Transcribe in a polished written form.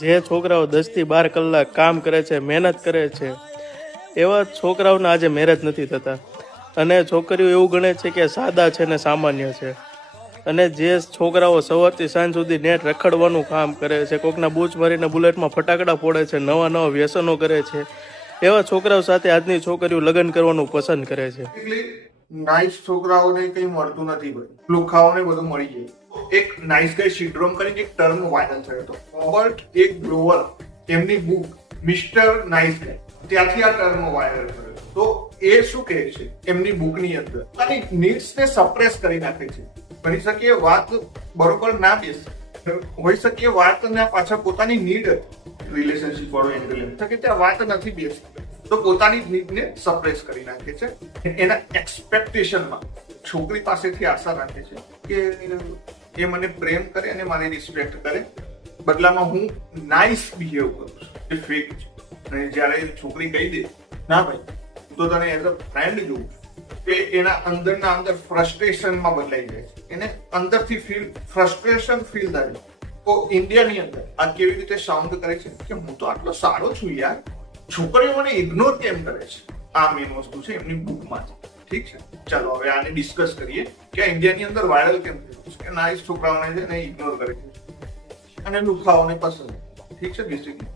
જે છોકરાઓ 10 થી 12 કલાક કામ કરે છે, મહેનત કરે છે, એવા છોકરાઓના આજે મેરેજ નથી થતા. અને છોકરીઓ એવું ગણે છે કે સાદા છે ને સામાન્ય છે. અને જે છોકરાઓ સવારથી સાંજ સુધી નેટ રખડવાનું કામ કરે છે, કોકના બૂચ મારીને બુલેટમાં ફટાકડા ફોડે છે, નવા નવા વ્યસનો કરે છે, એવા છોકરાઓ સાથે આજની છોકરીઓ લગ્ન કરવાનું પસંદ કરે છે. નાઇસ છોકરાઓને કઈ મળતું નથી ભાઈ, લુખાઓને બધું મળી જાય. એક નાઇસ ગાય સિન્ડ્રોમ કરીને એક ટર્મ વાયરલ થયો હતો. રોબર્ટ એક ગ્લોવર એમની બુક મિસ્ટર નાઇસ ગાય, ત્યાંથી આ ટર્મ વાયરલ થયો. તો એ શું કહે છે એમની બુકની અંદર, અને નીડ્સને સપ્રેસ કરી નાખે છે. બની શકે વાત બરોબર ના બેસે, હોઈ શકે વાતના પાછળ પોતાની નીડ રિલેશનશિપ વાળો એંગલ એમ કે ત્યાં વાત નથી બેસતી, તો પોતાની નીડને સપ્રેસ કરી નાખે છે. એના એક્સપેક્ટેશનમાં છોકરી પાસેથી આશા રાખે છે કે એ મને પ્રેમ કરે અને મારી રિસ્પેક્ટ કરે, બદલામાં હું નાઇસ બિહેવ કરું છું, એ ફેક છે. અને જ્યારે છોકરી કહી દે ના ભાઈ તો તને એઝ અ ફ્રેન્ડ જોઉં, એ એના અંદરના અંદર ફ્રસ્ટ્રેશનમાં બદલાઈ જાય છે. એને અંદરથી ફ્રસ્ટ્રેશન ફીલ થાય. તો ઇન્ડિયાની અંદર આ કેવી રીતે સાઉન્ડ કરે છે કે હું તો આટલો સારો છું યાર, છોકરીઓ મને ઇગ્નોર કેમ કરે છે. આ મેઇન વસ્તુ છે એમની બુકમાં. ઠીક છે, ચાલો હવે આને ડિસ્કસ કરીએ કે ઇન્ડિયાની અંદર વાયરલ કેમ થયું છે કે નાઇસ છોકરાઓને છે ને ઇગ્નોર કરે છે અને લુખાઓને પસંદ. ઠીક છે બેસિકલી